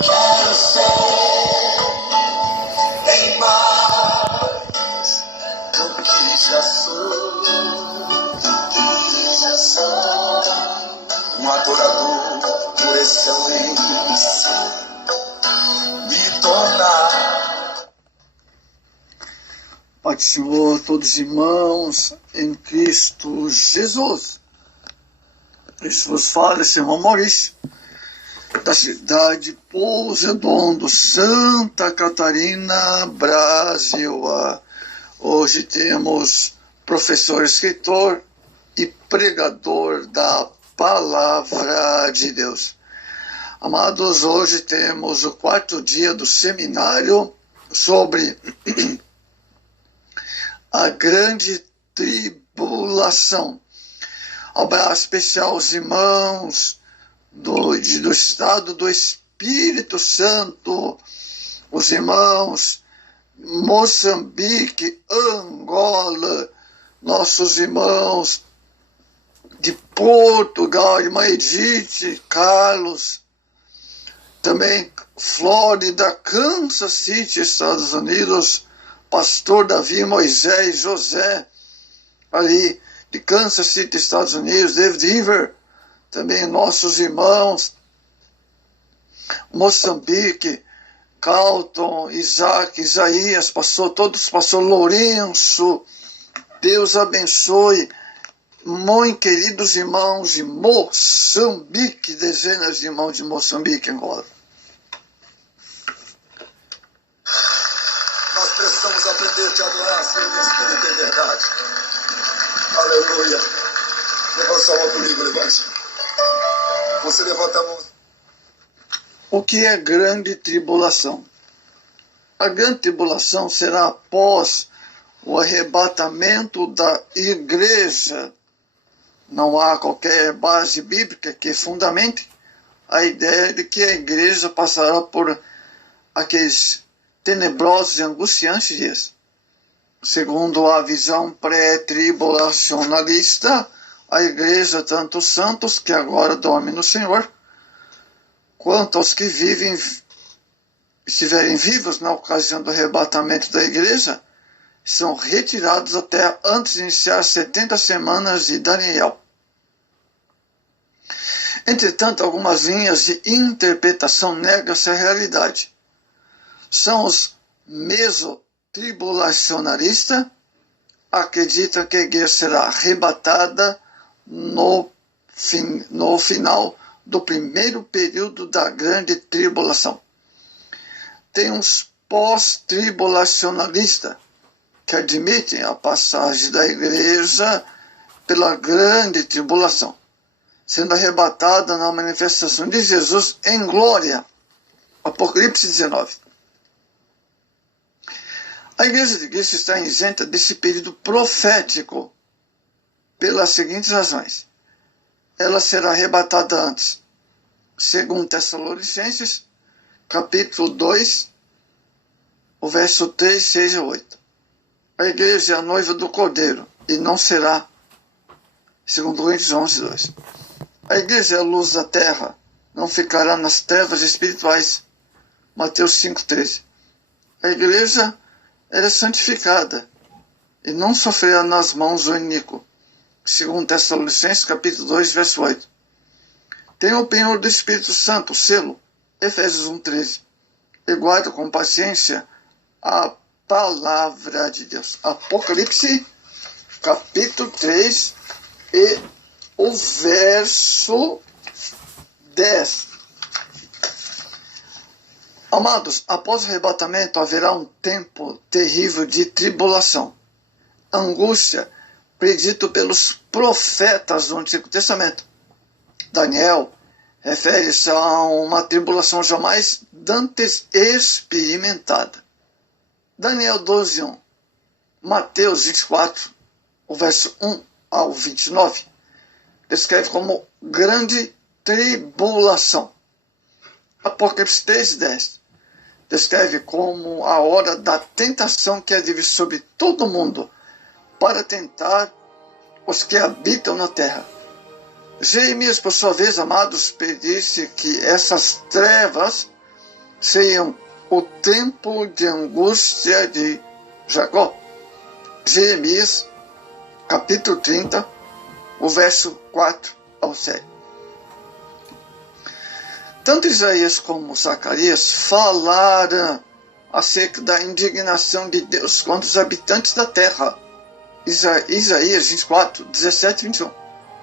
Quero ser bem mais do que já sou, um adorador por excelência, me tornar. Pai do Senhor, todos os irmãos em Cristo Jesus. Isso vos fala, esse irmão Maurício, da cidade de Pouso Redondo, Santa Catarina, Brasil. Hoje temos professor, escritor e pregador da Palavra de Deus. Amados, hoje temos o 4º dia do seminário sobre a grande tribulação. Abraço especial aos irmãos do estado do Espírito Santo, os irmãos Moçambique, Angola, nossos irmãos de Portugal, irmã Edith, Carlos, também Flórida, Kansas City, Estados Unidos, pastor Davi, Moisés, José, ali de Kansas City, Estados Unidos, David River, também nossos irmãos, Moçambique, Calton, Isaac, Isaías, pastor Lourenço, Deus abençoe, muito queridos irmãos de Moçambique, dezenas de irmãos de Moçambique agora. Nós precisamos aprender a te adorar, Senhor, em espírito e em verdade. Aleluia. Levanta sua mão comigo, levante. Você levanta a mão. O que é grande tribulação? A grande tribulação será após o arrebatamento da igreja. Não há qualquer base bíblica que fundamente a ideia de que a igreja passará por aqueles tenebrosos e angustiantes dias. Segundo a visão pré-tribulacionalista, a igreja, tanto os santos que agora dormem no Senhor, quanto aos que estiverem vivos na ocasião do arrebatamento da igreja, são retirados até antes de iniciar 70 semanas de Daniel. Entretanto, algumas linhas de interpretação negam essa realidade. São os mesotribulacionalistas, acreditam que a igreja será arrebatada no final do primeiro período da grande tribulação. Tem uns pós-tribulacionalistas que admitem a passagem da igreja pela grande tribulação, sendo arrebatada na manifestação de Jesus em glória. Apocalipse 19. A igreja de Cristo está isenta desse período profético pelas seguintes razões. Ela será arrebatada antes. Segundo Tessalonicenses, capítulo 2, o verso 3, 6 e 8. A igreja é a noiva do Cordeiro e não será, segundo Coríntios 11, 2. A igreja é a luz da terra, não ficará nas trevas espirituais. Mateus 5, 13. A igreja é santificada e não sofrerá nas mãos do iníquo. Segundo Tessalonicenses, capítulo 2, verso 8. Tem o penhor do Espírito Santo, selo, Efésios 1, 13. E guarda com paciência a palavra de Deus. Apocalipse, capítulo 3 e o verso 10. Amados, após o arrebatamento haverá um tempo terrível de tribulação, angústia, predito pelos profetas do Antigo Testamento. Daniel refere-se a uma tribulação jamais dantes experimentada. Daniel 12, 1. Mateus 24, o verso 1 ao 29, descreve como grande tribulação. Apocalipse 3, 10 descreve como a hora da tentação que há de vir sobre todo mundo para tentar os que habitam na terra. Jeremias, por sua vez, amados, predisse que essas trevas seriam o tempo de angústia de Jacó. Jeremias, capítulo 30, o verso 4 ao 7. Tanto Isaías como Zacarias falaram acerca da indignação de Deus contra os habitantes da terra. Isaías 24, 17 e 21.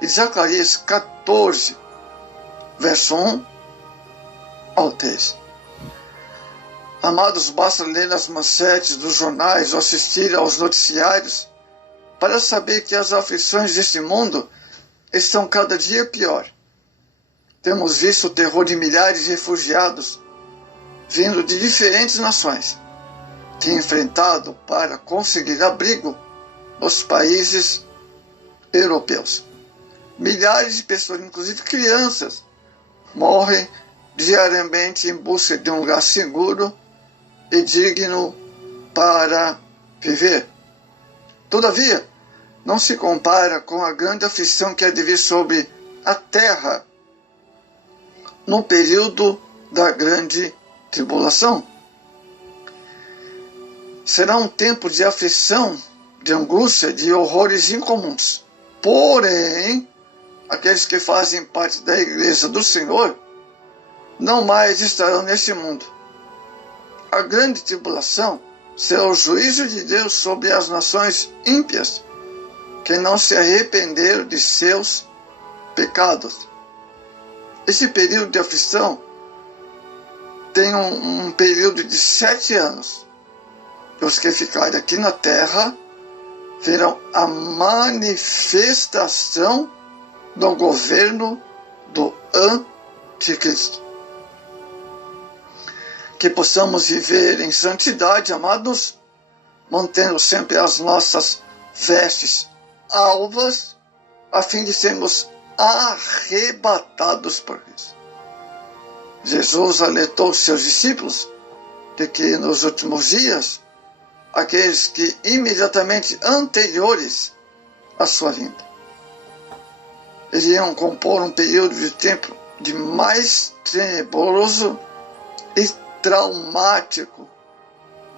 E Zacarias 14, verso 1 ao 3. Amados, basta ler as manchetes dos jornais ou assistir aos noticiários para saber que as aflições deste mundo estão cada dia pior. Temos visto o terror de milhares de refugiados vindo de diferentes nações, têm enfrentado para conseguir abrigo nos países europeus. Milhares de pessoas, inclusive crianças, morrem diariamente em busca de um lugar seguro e digno para viver. Todavia, não se compara com a grande aflição que há de vir sobre a terra no período da grande tribulação. Será um tempo de aflição, de angústia, de horrores incomuns. Porém, aqueles que fazem parte da igreja do Senhor não mais estarão neste mundo. A grande tribulação será o juízo de Deus sobre as nações ímpias que não se arrependeram de seus pecados. Esse período de aflição tem um período de 7 anos. Os que ficarem aqui na terra verão a manifestação do governo do Anticristo. Que possamos viver em santidade, amados, mantendo sempre as nossas vestes alvas, a fim de sermos arrebatados por Cristo. Jesus alertou os seus discípulos de que nos últimos dias, aqueles que imediatamente anteriores à sua vinda iriam compor um período de tempo de mais tenebroso e traumático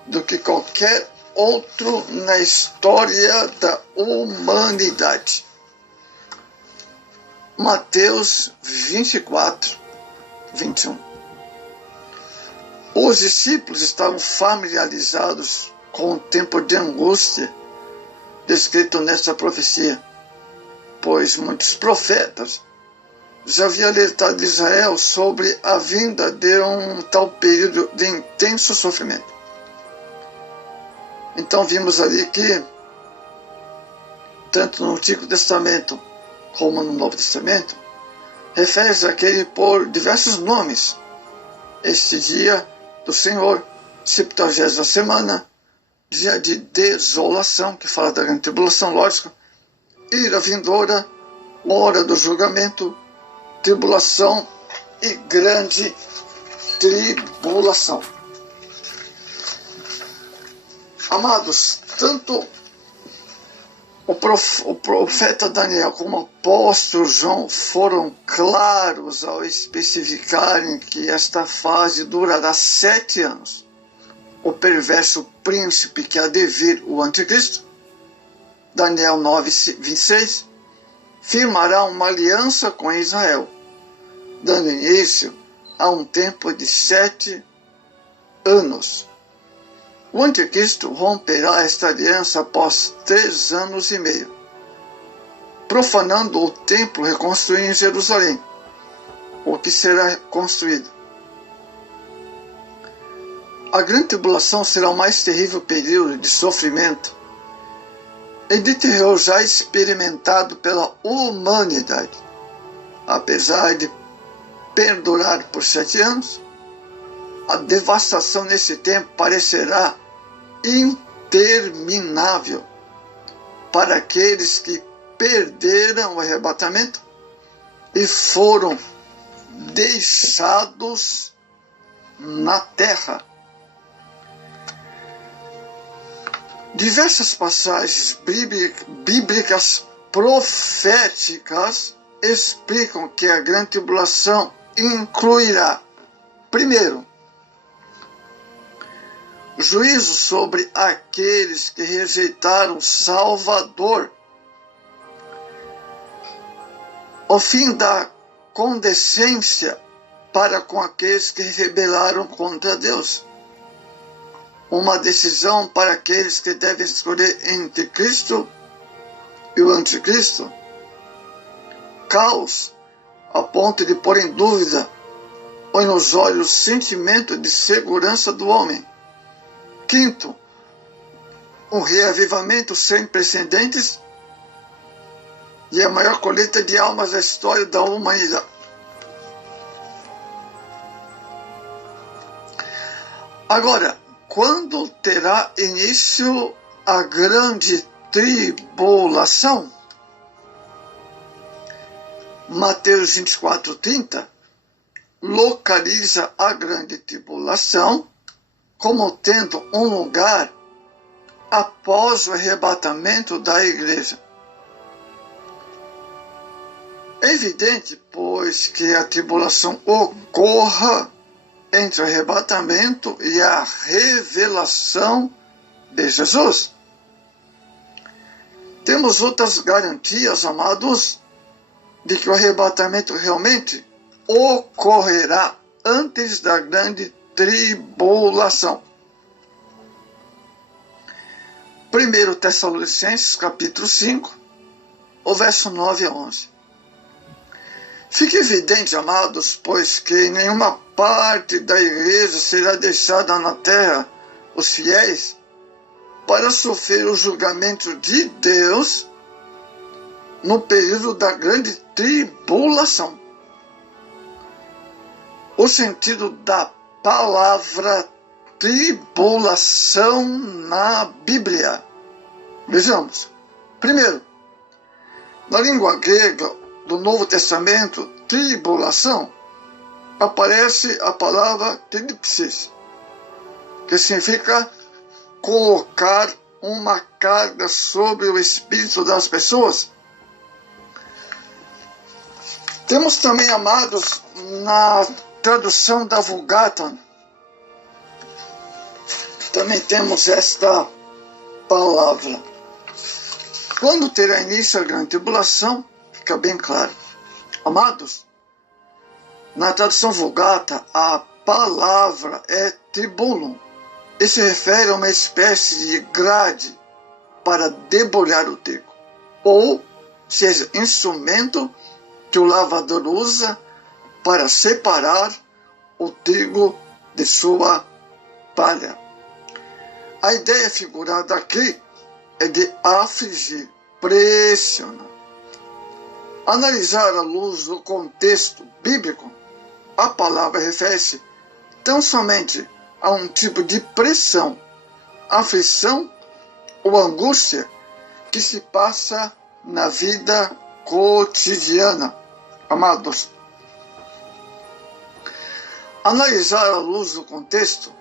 do que qualquer outro na história da humanidade. Mateus 24, 21. Os discípulos estavam familiarizados com o tempo de angústia descrito nesta profecia, pois muitos profetas já haviam alertado Israel sobre a vinda de um tal período de intenso sofrimento. Então vimos ali que, tanto no Antigo Testamento como no Novo Testamento, refere-se àquele por diversos nomes. Este dia do Senhor, 70ª semana, dia de desolação, que fala da grande tribulação, lógico, ira vindoura, hora do julgamento, tribulação e grande tribulação. Amados, tanto o profeta Daniel como o apóstolo João foram claros ao especificarem que esta fase durará 7 anos. O perverso príncipe que há de vir, o anticristo, Daniel 9, 26, firmará uma aliança com Israel, dando início a um tempo de 7 anos. O anticristo romperá esta aliança após 3 anos e meio, profanando o templo reconstruído em Jerusalém, o que será construído. A grande tribulação será o mais terrível período de sofrimento e de terror já experimentado pela humanidade. Apesar de perdurar por 7 anos, a devastação nesse tempo parecerá interminável para aqueles que perderam o arrebatamento e foram deixados na terra. Diversas passagens bíblicas proféticas explicam que a grande tribulação incluirá, primeiro, juízo sobre aqueles que rejeitaram o Salvador, o fim da condescendência para com aqueles que rebelaram contra Deus, uma decisão para aqueles que devem escolher entre Cristo e o anticristo, caos a ponto de pôr em dúvida ou nos olhos o sentimento de segurança do homem. Quinto, um reavivamento sem precedentes e a maior colheita de almas da história da humanidade. Agora, quando terá início a grande tribulação? Mateus 24:30 localiza a grande tribulação como tendo um lugar após o arrebatamento da igreja. É evidente, pois, que a tribulação ocorra entre o arrebatamento e a revelação de Jesus. Temos outras garantias, amados, de que o arrebatamento realmente ocorrerá antes da grande tribulação. 1 Tessalonicenses, capítulo 5, o verso 9 a 11. Fica evidente, amados, pois que em nenhuma parte da igreja será deixada na terra os fiéis para sofrer o julgamento de Deus no período da grande tribulação. O sentido da palavra tribulação na Bíblia. Vejamos. Primeiro, na língua grega do Novo Testamento, tribulação, aparece a palavra trípsis, que significa colocar uma carga sobre o espírito das pessoas. Temos também, amados, na tradução da Vulgata, também temos esta palavra. Quando terá início a grande tribulação, fica bem claro. Amados, na tradução Vulgata, a palavra é tribulum. E se refere a uma espécie de grade para debulhar o trigo, ou seja, instrumento que o lavador usa para separar o trigo de sua palha. A ideia figurada aqui é de afligir, pressionar. Analisar à luz do contexto bíblico, a palavra refere-se tão somente a um tipo de pressão, aflição ou angústia que se passa na vida cotidiana. Amados, analisar à luz do contexto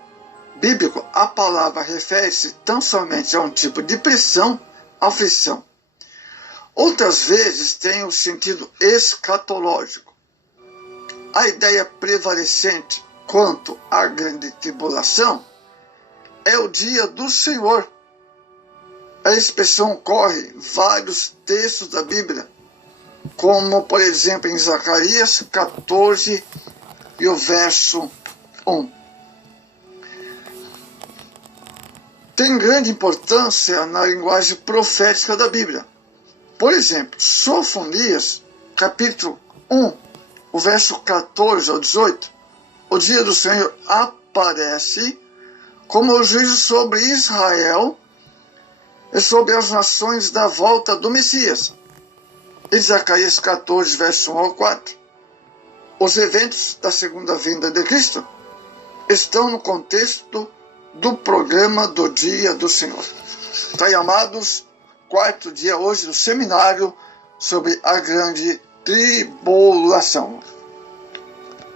bíblico, a palavra refere-se tão somente a um tipo de pressão, aflição. Outras vezes tem o sentido escatológico. A ideia prevalecente quanto à grande tribulação é o dia do Senhor. A expressão ocorre em vários textos da Bíblia, como, por exemplo, em Zacarias 14 e o verso 1. Tem grande importância na linguagem profética da Bíblia. Por exemplo, Sofonias, capítulo 1, o verso 14 ao 18, o dia do Senhor aparece como o juízo sobre Israel e sobre as nações da volta do Messias. Em Zacarias 14, verso 1 ao 4. Os eventos da segunda vinda de Cristo estão no contexto do programa do dia do Senhor. Tá aí, amados, quarto dia hoje do seminário sobre a grande tribulação.